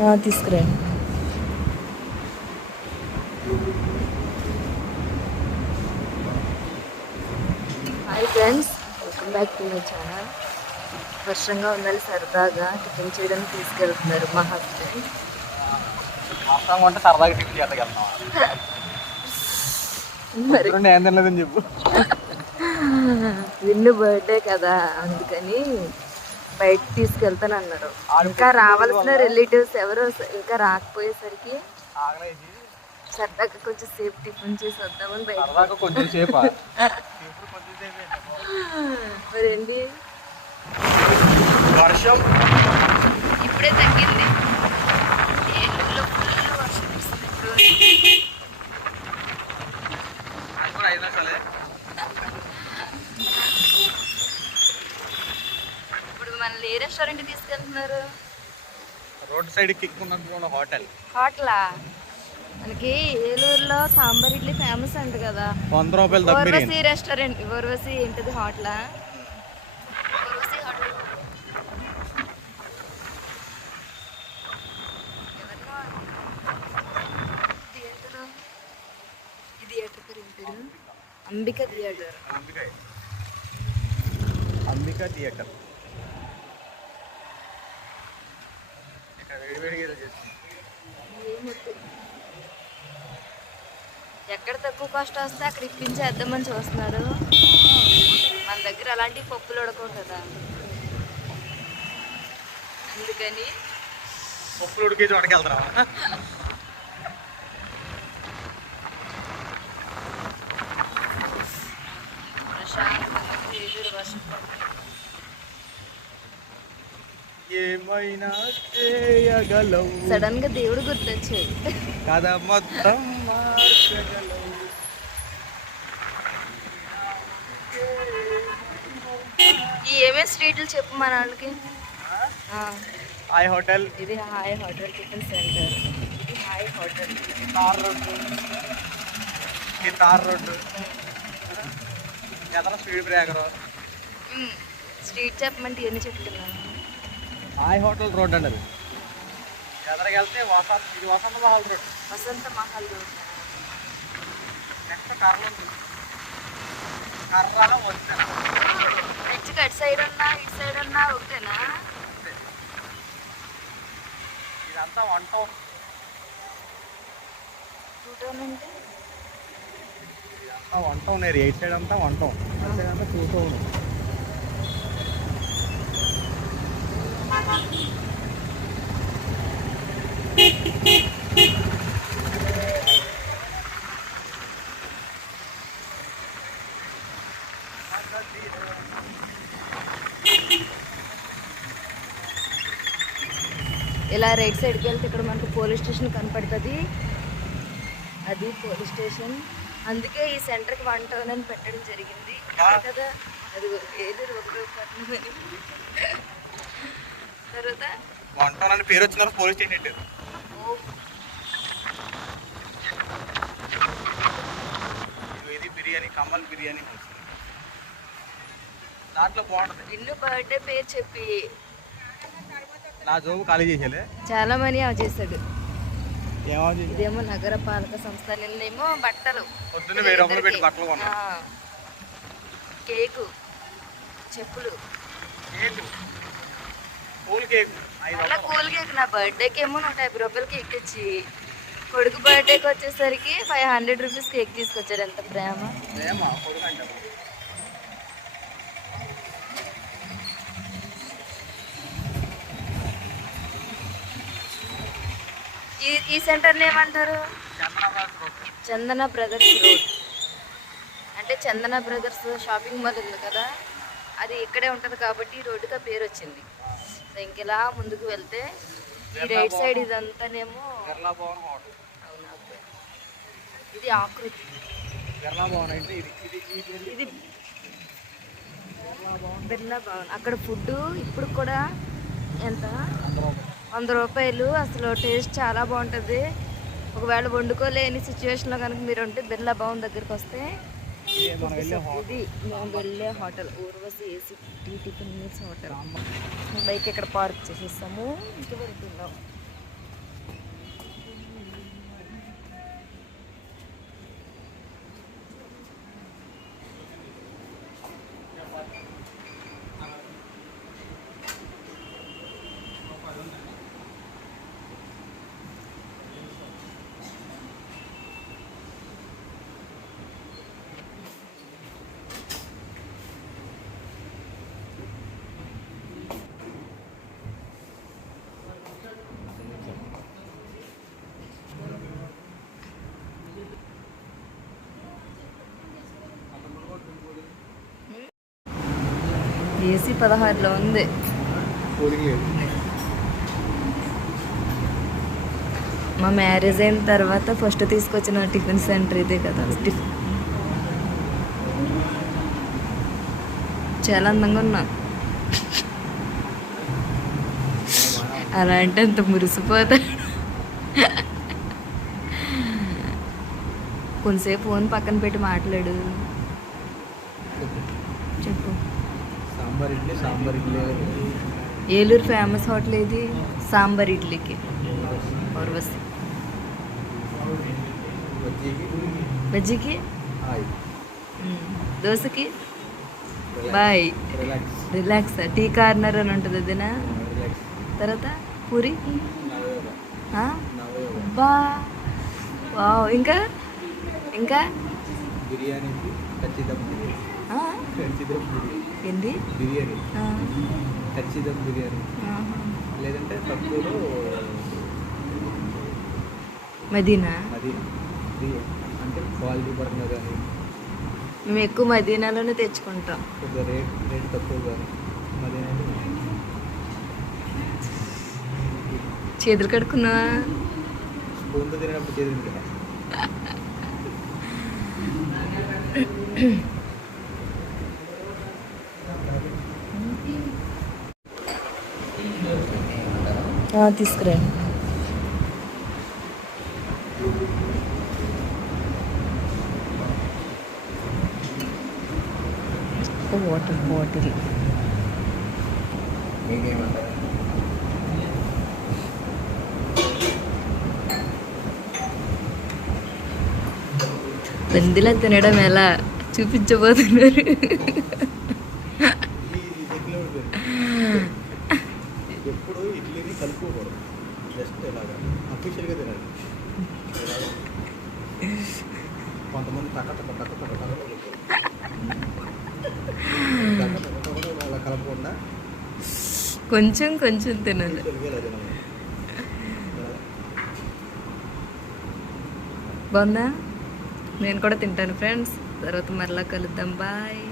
ఆ, తీసుకురండి hi friends welcome back to my channel వర్షంగా ఉందని సరదాగా టిఫిన్ చేయడానికి తీసుకెళ్తున్నారు మా హస్బెండ్ సరదాగా టిఫిన్ చెప్పు. విన్ను బర్త్డే కదా అందుకని బయట తీసుకెళ్తాను అన్నారు ఇంకా రావాల్సిన రిలేటివ్స్ ఎవరు ఇంకా రాకపోయేసరికి సరదాగా కొంచెం సేపు టిఫిన్ చేసి వద్దామని బయట వర్షం. ఇప్పుడే తగ్గింది ఏలూరులో ఫుల్ వర్షం వస్తుంది ఇప్పుడు అది కూడా ఐదు నిమిషాలే ఇప్పుడు మనల్ని ఏ రెస్టారెంట్ తీసుకెళ్తున్నారు రోడ్ సైడ్ కిక్ ఉన్నటువంటి హోటల్. హోటలా? మనకి ఏలూరులో సాంబార్ ఇడ్లీ ఫేమస్ అంట కదా. వంద రూపాయలు ఓర్వశి రెస్టారెంట్ ఓర్వశి ఏంటిది హోటలా? అంబిక థియేటర్. అంబికా అంబికా థియేటర్ ఇక్కడ వేడివేడిగా ఏదో చేస్తుంది ఏమొద్దు. ఎక్కడ తక్కువ కాస్ట్ వస్తే అక్కడ ఇప్పించేద్దామని చూస్తున్నారు. మన దగ్గర అలాంటి పప్పులు ఉడకవు కదా. అందుకని పప్పులు ఉడికే చోటకి వెళ్తారా ప్రశాంతంగా వర్షం. ఏమైనా చేయగలవు? సడన్గా దేవుడు గుర్తొచ్చాయి కథ మొత్తం మార్చగలవు. ఈ ఏమేమి స్ట్రీట్లు చెప్పు మన వాళ్ళకి? Hi hotel. ఇది హాయ్ హోటల్ టిఫిన్ సెంటర్. ఇది హాయ్ హోటల్. తార్ రోడ్డు ఈ తార్ రోడ్డు ఎదర స్పీడ్ బ్రేకర్ స్ట్రీట్ చెప్పమంటే ఎన్ని చెప్తున్నాను? హాయ్ హోటల్ రోడ్ అండి అది. ఎదరకి వెళ్తే వసంత ఇది Vasantha Mahal road. Vasantha Mahal road. Next కర్ర ఉంది. కర్రలో వచ్చాను నెక్స్ట్ అటు సైడ్ ఉన్నా ఇటు సైడ్ ఉన్నా ఒకటేనా? ఇదంతా వన్ టౌన్. టూ టౌన్ అంటే? ఇదంతా వన్ టౌన్ ఏరియా. సైడ్ అంతా వన్ టౌన్. అటు సైడ్ అంతా టూ టౌన్. ఇలా రైట్ సైడ్కి వెళ్తే ఇక్కడ మనకు పోలీస్ స్టేషన్ కనపడుతుంది. అది పోలీస్ స్టేషన్. అందుకే ఈ సెంటర్కి వన్ టౌన్ అని పెట్టడం జరిగింది. కదా? అది ఏలూరు ఒక పట్టణం అని. తర్వాత? టౌన్ అని పేరు వచ్చిన పోలీస్ స్టేషన్ పెట్టారు ఇది బిర్యానీ కమల్ బిర్యానీ దాంట్లో బాగుంటుంది. ఇల్లు బర్త్డే పేరు చెప్పి. నా జోబు ఖాళీ చేసేలే. చాలా మనీ అవి చేశాడు. ఇదేమో నగర పాలక సంస్థ నిన్నేమో బట్టలు బట్టలు ఆ, కేకు చెప్పులు. కేకు. పూల్ కేక్ అలా కూల్ కేక్ నా బర్త్డేకి ఏమో నూట యాభై రూపాయలు కేక్ ఇచ్చి కొడుకు బర్త్డేకి వచ్చేసరికి ఫైవ్ హండ్రెడ్ రూపీస్ కేక్ తీసుకొచ్చారు ఎంత ప్రేమ. ఈ ఈ సెంటర్ని ఏమంటారు? చందన బ్రదర్స్ రోడ్ అంటే చందన బ్రదర్స్ షాపింగ్ మాల్ ఉంది కదా? అది ఇక్కడే ఉంటుంది కాబట్టి ఈ రోడ్డుకి ఆ పేరు వచ్చింది. సో ఇంకెలా ముందుకు వెళ్తే ఈ రైట్ సైడ్ ఇదంతానేమో. ఇది ఆకృతి. ఇది. బిర్లా భవన్. అక్కడ ఫుడ్ ఇప్పుడు కూడా ఎంత? వంద రూపాయలు. వంద రూపాయలు. అసలు టేస్ట్ చాలా బాగుంటుంది. ఒకవేళ వండుకోలేని సిచ్యువేషన్లో కనుక మీరు ఉంటే బిర్లా భవన్ దగ్గరికి వస్తే ఇదే హోటల్ ఇది మేము వెళ్ళే hotel. Urvashi AC tea tiffin meals hotel. Bike ఇక్కడ పార్క్ చేసేస్తాము? ఇంటి వెళ్తున్నాం ఏసీ పదహారులో ఉంది. మా మ్యారేజ్ అయిన తర్వాత ఫస్ట్ తీసుకొచ్చిన టిఫిన్ సెంటర్ ఇదే కదా. టిఫిన్ చాలా అందంగా ఉన్నా. అలా అంటే అంత మురిసిపోతా కొంతసేపు ఫోన్ పక్కన పెట్టి మాట్లాడు. చెప్పు. సాంబార్ ఇడ్లీ సాంబార్ ఇడ్లీ ఏలూరు ఫేమస్ హోటల్ ఏది? సాంబార్ ఇడ్లీకి. మ్మ్. దోశకి? బాయ్. రిలాక్స్. టీ కార్నర్ అని ఉంటుంది అదేనా తర్వాత పూరి? బా వావ్. ఇంకా? ఇంకా? బిర్యానీ. ఏంది? బిర్యానీ. ఖచ్చితం బిర్యానీ. లేదంటే తక్కువలో మదీనా? మదీనా. అంటే క్వాలిటీ పరంగా కానీ మేము ఎక్కువ మదీనాలోనే తెచ్చుకుంటాం. కొద్దిగా రేట్ రేట్ తక్కువ కానీ మదీనా చేతులు కడుక్కున్నావా స్పూన్తో తినేటప్పుడు చేసింది తీసుకురండి. వాటర్ బాటిల్ పందిలా తినడం ఎలా? చూపించబోతున్నారు. కలపకుండా కొంచెం కొంచెం తినాలి. బాగుందా? నేను కూడా తింటాను ఫ్రెండ్స్. తర్వాత మరలా కలుద్దాం. బాయ్.